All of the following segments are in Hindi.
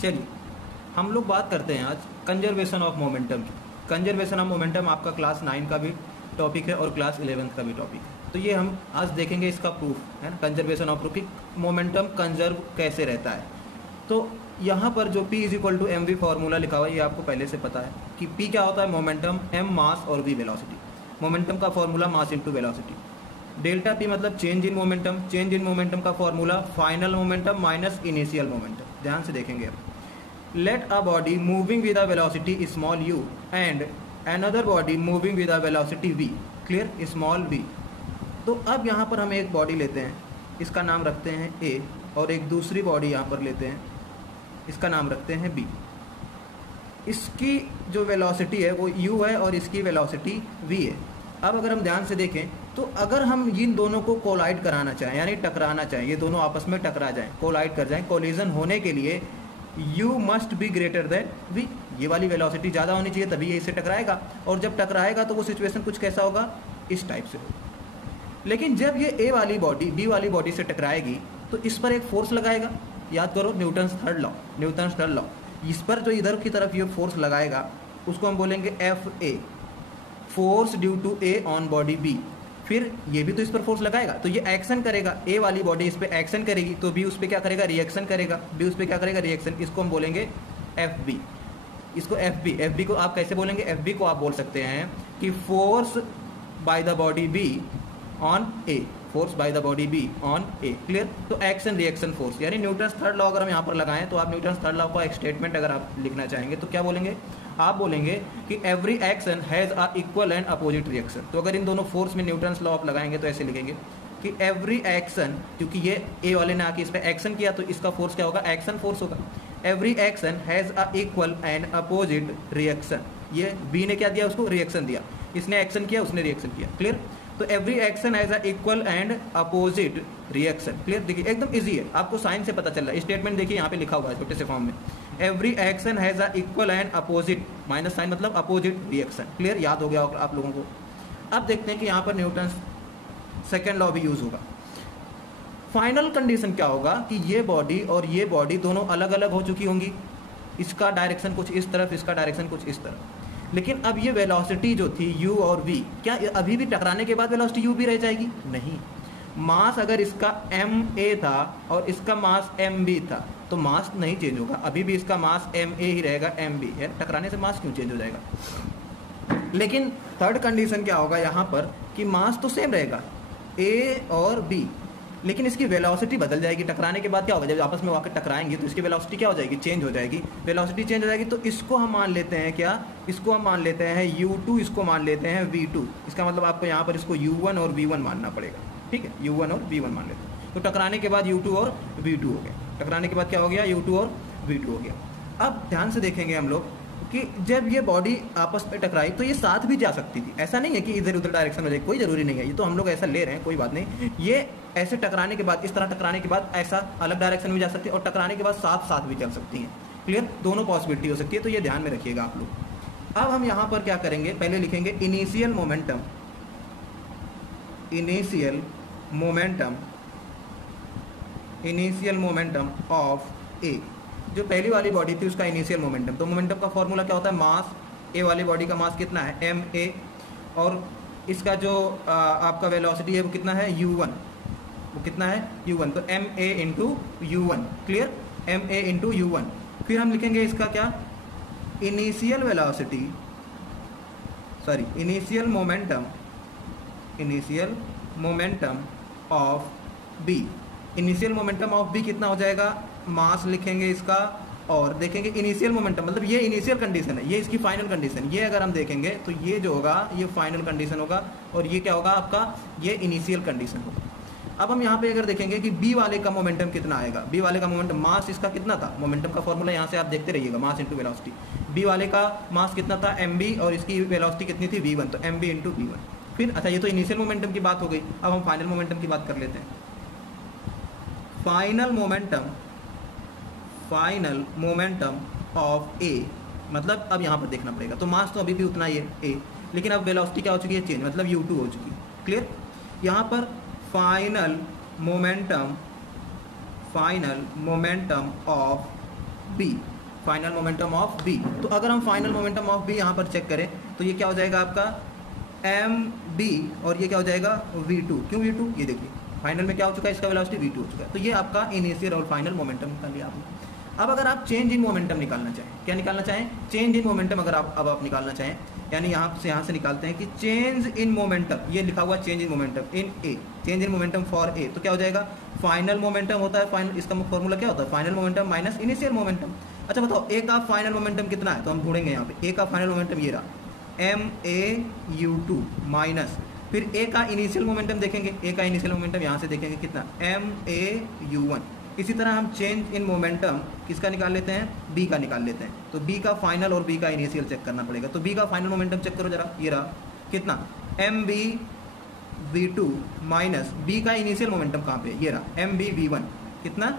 चलिए हम लोग बात करते हैं आज कंजर्वेशन ऑफ मोमेंटम की। कंजर्वेशन ऑफ मोमेंटम आपका क्लास 9 का भी टॉपिक है और क्लास 11 का भी टॉपिक है। तो ये हम आज देखेंगे इसका प्रूफ है ना, कंजर्वेशन ऑफ प्रूफ की मोमेंटम कंजर्व कैसे रहता है। तो यहाँ पर जो P = mv फार्मूला लिखा हुआ है ये आपको पहले से पता है कि P क्या होता है, मोमेंटम, m मास और v वेलोसिटी। मोमेंटम का formula mass into velocity. Delta P मतलब change in momentum. Change in momentum का formula final momentum minus initial momentum. ध्यान से देखेंगे अब। Let a body moving with a velocity small u and another body moving with a velocity v, clear, small v। तो अब यहाँ पर हम एक बॉडी लेते हैं, इसका नाम रखते हैं a, और एक दूसरी बॉडी यहाँ पर लेते हैं, इसका नाम रखते हैं b। इसकी जो वेलोसिटी है वो u है और इसकी वेलोसिटी v है। अब अगर हम ध्यान से देखें तो अगर हम इन दोनों को कोलाइड कराना चाहें यानी टकराना चाहें, ये दोनों आपस में टकरा जाएं, कोलाइड कर जाएं, कोलिजन होने के लिए u must be greater than v। ये वाली वेलोसिटी ज़्यादा होनी चाहिए तभी ये इससे टकराएगा, और जब टकराएगा तो वो सिचुएशन कुछ कैसा होगा, इस टाइप से होगा। लेकिन जब ये a वाली बॉडी b वाली बॉडी से टकराएगी तो इस पर एक फोर्स लगाएगा। याद करो न्यूटन्स थर्ड लॉ। इस पर जो इधर की तरफ ये फोर्स लगाएगा उसको हम बोलेंगे Fa, force due to a on body b। फिर ये भी तो इस पर फोर्स लगाएगा, तो ये एक्शन करेगा, a वाली बॉडी इस पर एक्शन करेगी तो b उस पर क्या करेगा, रिएक्शन करेगा, b उस पर क्या करेगा, रिएक्शन। इसको हम बोलेंगे Fb। इसको Fb को आप कैसे बोलेंगे, Fb को आप बोल सकते हैं कि force by the body b on a, force by the body b on a, clear. तो एक्शन रिएक्शन फोर्स यानी न्यूटन्स थर्ड लॉ अगर हम यहाँ पर लगाएं तो आप न्यूटन्स थर्ड लॉ का एक स्टेटमेंट अगर आप लिखना चाहेंगे तो क्या बोलेंगे, आप बोलेंगे कि every action has a equal and opposite reaction. तो अगर इन दोनों फोर्स में न्यूटन्स लॉ आप लगाएंगे तो ऐसे लिखेंगे कि एवरी एक्शन, क्योंकि ये ए वाले ने आके इस पर एक्शन किया तो इसका फोर्स क्या होगा, एक्शन फोर्स होगा। Every action has a equal and opposite reaction. ये बी ने क्या दिया, उसको रिएक्शन दिया, इसने एक्शन किया, उसने रिएक्शन किया, क्लियर। तो every action has a equal and opposite reaction, clear. देखिए एकदम इजी है, आपको साइन से पता चल रहा है। स्टेटमेंट देखिए यहाँ पे लिखा हुआ है छोटे से फॉर्म में, every action has a equal and opposite, minus sign मतलब अपोजिट रिएक्शन, क्लियर, याद हो गया आप लोगों को। अब देखते हैं कि यहाँ पर न्यूटन्स सेकेंड लॉ भी यूज होगा। फाइनल कंडीशन क्या होगा कि ये बॉडी और ये बॉडी दोनों अलग अलग हो चुकी होंगी, इसका डायरेक्शन कुछ इस तरफ, इसका डायरेक्शन कुछ इस तरफ। लेकिन अब ये वेलोसिटी जो थी u और v, क्या अभी भी टकराने के बाद वेलोसिटी u भी रह जाएगी, नहीं। मास अगर इसका ma था और इसका मास mb था तो मास नहीं चेंज होगा, अभी भी इसका मास ma ही रहेगा, mb है। टकराने से मास क्यों चेंज हो जाएगा। लेकिन थर्ड कंडीशन क्या होगा यहाँ पर कि मास तो सेम रहेगा a और b, लेकिन इसकी वेलोसिटी बदल जाएगी। टकराने के बाद क्या होगा, जब आपस में वाकर टकराएंगे तो इसकी वेलोसिटी क्या हो जाएगी, चेंज हो जाएगी। वेलोसिटी चेंज हो जाएगी तो इसको हम मान लेते हैं क्या, इसको हम मान लेते हैं u2, इसको मान लेते हैं v2। इसका मतलब आपको यहाँ पर इसको u1 और v1 मानना पड़ेगा, ठीक है, u1 और v1 मान लेते हैं। तो टकराने के बाद u2 और v2 हो गया, टकराने के बाद क्या हो गया, u2 और v2 हो गया। अब ध्यान से देखेंगे हम लोग कि जब ये बॉडी आपस में टकराई तो ये साथ भी जा सकती थी। ऐसा नहीं है कि इधर उधर डायरेक्शन हो जाए, कोई ज़रूरी नहीं है, ये तो हम लोग ऐसा ले रहे हैं, कोई बात नहीं। ये ऐसे टकराने के बाद, इस तरह टकराने के बाद ऐसा अलग डायरेक्शन में जा सकती है और टकराने के बाद साथ साथ भी चल सकती हैं, क्लियर, दोनों पॉसिबिलिटी हो सकती है। तो ये ध्यान में रखिएगा आप लोग। अब हम यहाँ पर क्या करेंगे, पहले लिखेंगे initial momentum, initial momentum of A. जो पहली वाली बॉडी थी उसका इनिशियल मोमेंटम, तो मोमेंटम का फॉर्मूला क्या होता है, मास, ए वाली बॉडी का मास कितना है, ma, और इसका जो आपका वेलोसिटी है वो कितना है, u1, वो कितना है, u1, तो ma into u1, clear, ma into u1। फिर हम लिखेंगे इसका क्या, initial velocity, sorry initial momentum of b। Initial momentum of b कितना हो जाएगा, मास लिखेंगे इसका, और देखेंगे इनिशियल मोमेंटम मतलब ये इनिशियल कंडीशन है, ये इसकी फाइनल कंडीशन। ये अगर हम देखेंगे तो ये जो होगा ये फाइनल कंडीशन होगा और ये क्या होगा आपका, ये इनिशियल कंडीशन होगा। अब हम यहाँ पे अगर देखेंगे कि बी वाले का मोमेंटम कितना आएगा, बी वाले का मोमेंटम, मास इसका कितना था, मोमेंटम का फॉर्मूला यहाँ से आप देखते रहिएगा, मास इंटू वेलोसिटी। बी वाले का मास कितना था, mb, और इसकी वेलोसिटी कितनी थी, v1, तो mb इंटू v1। फिर अच्छा ये तो इनिशियल मोमेंटम की बात हो गई, अब हम फाइनल मोमेंटम की बात कर लेते हैं। फाइनल मोमेंटम ऑफ ए, मतलब अब यहाँ पर देखना पड़ेगा, तो मास तो अभी भी उतना ही है a, लेकिन अब वेलोसिटी क्या हो चुकी है, चेंज, मतलब u2 हो चुकी है, क्लियर। यहाँ पर final momentum of B, final momentum of B. तो अगर हम फाइनल मोमेंटम ऑफ बी यहाँ पर चेक करें तो ये क्या हो जाएगा आपका एम बी, और ये क्या हो जाएगा v2। क्यों v2? ये देखिए फाइनल में क्या हो चुका है, इसका वेलोसिटी v2 हो चुका है। तो ये आपका इनिशियल और फाइनल मोमेंटम निकाल लिया आपने। अब अगर आप चेंज इन मोमेंटम निकालना चाहें, क्या निकालना चाहें? चेंज इन मोमेंटम अगर आप निकालना चाहें, यानी यहाँ से निकालते हैं कि चेंज इन मोमेंटम, ये लिखा हुआ change in momentum in A, change in momentum for a, तो क्या हो जाएगा फाइनल मोमेंटम होता है, फाइनल, इसका फॉर्मूला क्या होता है final momentum minus initial momentum. अच्छा बताओ ए का फाइनल मोमेंटम कितना है, तो हम ढूंढेंगे यहाँ पे ए का फाइनल मोमेंटम ये रहा ma(u2) माइनस फिर ए का इनिशियल मोमेंटम देखेंगे, ए का इनिशियल मोमेंटम यहाँ से देखेंगे कितना ma(u1). इसी तरह हम चेंज इन मोमेंटम किसका निकाल लेते हैं, बी का निकाल लेते हैं। तो बी का फाइनल और बी का इनिशियल चेक करना पड़ेगा। तो बी का फाइनल मोमेंटम चेक करो जरा, ये रहा कितना mb(v2) माइनस बी का इनिशियल मोमेंटम कहाँ पे, ये रहा mb(v1), कितना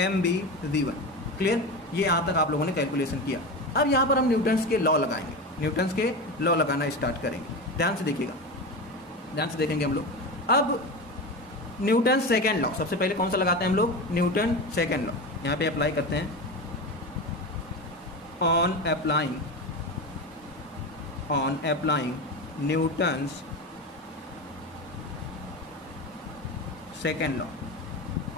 mb(v1). क्लियर? ये यहाँ तक आप लोगों ने कैलकुलेशन किया। अब यहाँ पर हम न्यूटन्स के लॉ लगाएंगे, न्यूटन्स के लॉ लगाना स्टार्ट करेंगे। ध्यान से देखिएगा, ध्यान से देखेंगे हम लोग। अब न्यूटन सेकेंड लॉ, सबसे पहले कौन सा लगाते हैं हम लोग, न्यूटन सेकेंड लॉ। यहाँ पे अप्लाई करते हैं, on applying Newton's second law,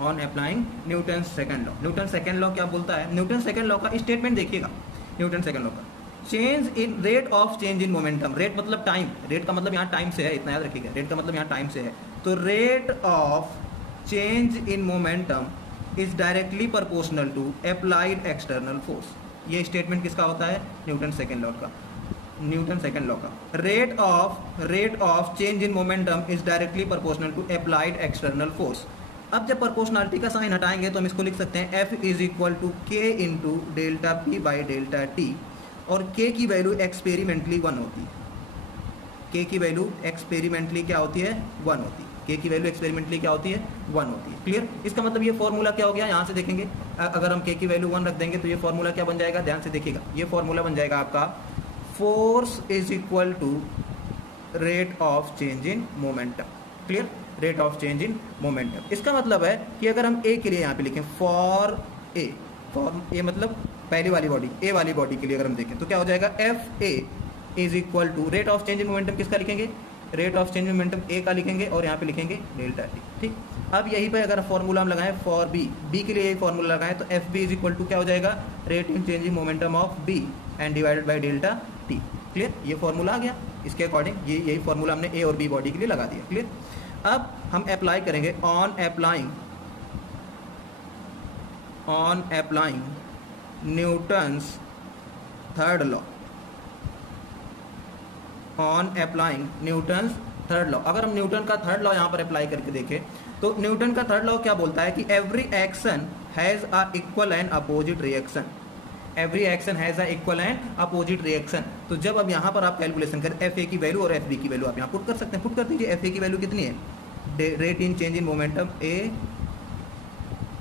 on applying Newton second law. Newton second law क्या बोलता है, न्यूटन सेकेंड लॉ का स्टेटमेंट देखिएगा। न्यूटन सेकेंड लॉ का change in rate of change in momentum, rate मतलब टाइम, रेट का मतलब यहाँ टाइम से है, इतना याद रखिएगा, रेट का मतलब यहाँ टाइम से है। तो rate of change in momentum is directly proportional to applied external force. ये स्टेटमेंट किसका होता है, न्यूटन सेकेंड लॉ का, न्यूटन सेकेंड लॉ का। Rate of change in momentum is directly proportional to applied external force. अब जब प्रोपोर्शनलिटी का साइन हटाएंगे तो हम इसको लिख सकते हैं F इज इक्वल टू के into delta P by delta T, और के की वैल्यू एक्सपेरिमेंटली 1 होती है। के की वैल्यू एक्सपेरिमेंटली क्या होती है, 1 होती है। के की वैल्यू एक्सपेरिमेंटली क्या होती है, 1 होती है। क्लियर? इसका मतलब ये फॉर्मूला क्या हो गया, यहाँ से देखेंगे अगर हम के की वैल्यू 1 रख देंगे तो ये फॉर्मूला क्या बन जाएगा, ध्यान से देखिएगा, ये फॉर्मूला बन जाएगा आपका force is equal to rate of change in momentum. Clear? Rate of change in momentum. इसका मतलब है कि अगर हम ए के लिए यहाँ पे लिखें फॉर ए, फॉर ए मतलब पहली वाली बॉडी, ए वाली बॉडी के लिए अगर हम देखें तो क्या हो जाएगा, F A is equal to rate of change in momentum किसका लिखेंगे, rate of change in momentum A का लिखेंगे, और यहाँ पे लिखेंगे डेल्टा टी। ठीक, अब यहीं पे अगर फॉर्मूला हम लगाएं फॉर बी, बी के लिए यही फॉर्मूला लगाएं तो F B is equal to क्या हो जाएगा, rate in change in momentum of B and divided by delta T. Clear? ये फॉर्मूला आ गया, इसके अकॉर्डिंग ये यही फॉर्मूला हमने ए और बी बॉडी के लिए लगा दिया। क्लियर? अब हम अप्लाई करेंगे on applying Newton's third law, on applying Newton's third law. अगर हम न्यूटन का थर्ड लॉ यहाँ पर अप्लाई करके देखें तो न्यूटन का थर्ड लॉ क्या बोलता है कि every action has a equal and opposite reaction, every action has a equal and opposite reaction. तो जब अब यहाँ पर आप कैलकुलेशन करें एफ ए की वैल्यू और एफ बी की वैल्यू आप यहाँ पुट कर सकते हैं, पुट कर दीजिए। एफ ए की वैल्यू कितनी है, rate in change in momentum A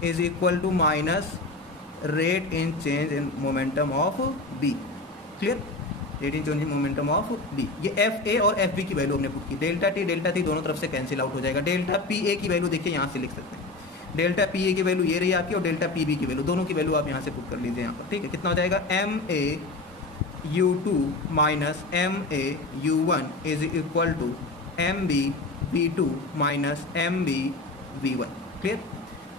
is equal to minus rate in change in momentum of B. Clear? Rate in change in momentum of B, ये एफ ए और एफ बी की वैल्यू हमने पुट की। डेल्टा टी दोनों तरफ से कैंसिल आउट हो जाएगा। डेल्टा पी ए की वैल्यू देखिए यहाँ से लिख सकते हैं, डेल्टा पी ए की वैल्यू ये रही आपकी, और डेल्टा पी बी की वैल्यू, दोनों की वैल्यू आप यहाँ से पुट कर लीजिए यहाँ पर। ठीक है, कितना हो जाएगा, ma(u2) minus ma(u1) is equal to mb(v2) minus mb(v1). Clear?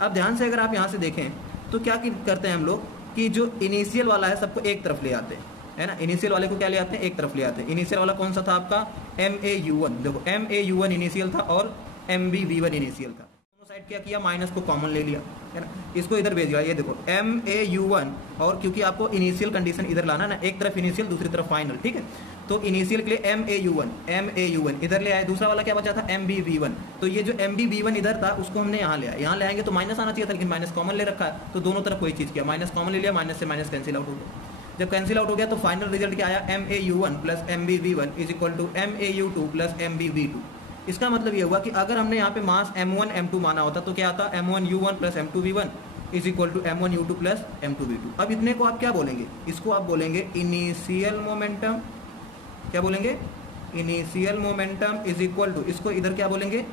अब ध्यान से अगर आप यहाँ से देखें तो क्या करते हैं हम लोग कि जो इनिशियल वाला है सबको एक तरफ ले आते हैं, है ना, इनिशियल वाले को क्या ले आते हैं, एक तरफ ले आते हैं। इनिशियल वाला कौन सा था आपका, ma(u1), देखो ma(u1) इनिशियल था और mb(v1) इनिशियल था। साइड क्या किया, माइनस को कॉमन ले लिया, है ना, इसको इधर भेज दिया। ये देखो ma(u1), और क्योंकि आपको इनिशियल कंडीशन इधर लाना ना, एक तरफ इनिशियल दूसरी तरफ फाइनल, ठीक है, तो इनिशियल के लिए ma(u1) इधर ले आए। दूसरा वाला क्या बचा था, mb(v1), तो ये जो mb(v1) इधर था उसको हमने यहाँ ले आया। यहाँ ले आएंगे तो माइनस आना चाहिए था, लेकिन माइनस कॉमन ले रखा है, तो दोनों तरफ कोई चीज़ किया, माइनस कॉमन ले लिया, माइनस से माइनस कैंसिल आउट हो गया। जब कैंसिल आउट हो गया तो फाइनल रिजल्ट क्या आया, ma(u1) plus mb(v1) is equal to ma(u2) plus mb(v2). इसका मतलब ये हुआ कि अगर हमने यहाँ पे मास m1 m2 माना होता तो क्या आता, m1u1 plus m2v1 is equal to m1u2 plus m2v2। अब इतने को आप क्या बोलेंगे, इसको आप बोलेंगे इनिशियल मोमेंटम। क्या बोलेंगे, initial momentum is equal to, इसको इधर क्या बोलेंगे,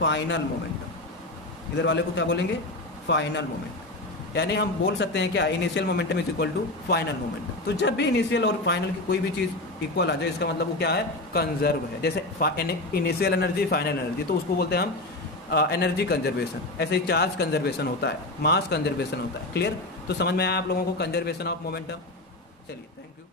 फाइनल मोमेंटम। इधर वाले को क्या बोलेंगे, फाइनल मोमेंटम। यानी हम बोल सकते हैं क्या, initial momentum is equal to final momentum. तो जब भी इनिशियल और फाइनल की कोई भी चीज़ इक्वल आ जाए, इसका मतलब वो क्या है, कंजर्व है। जैसे इनिशियल एनर्जी, फाइनल एनर्जी, तो उसको बोलते हैं हम एनर्जी कंजर्वेशन। ऐसे ही चार्ज कंजर्वेशन होता है, मास कंजर्वेशन होता है। क्लियर? तो समझ में आया आप लोगों को कंजर्वेशन ऑफ मोमेंटम? चलिए, थैंक यू।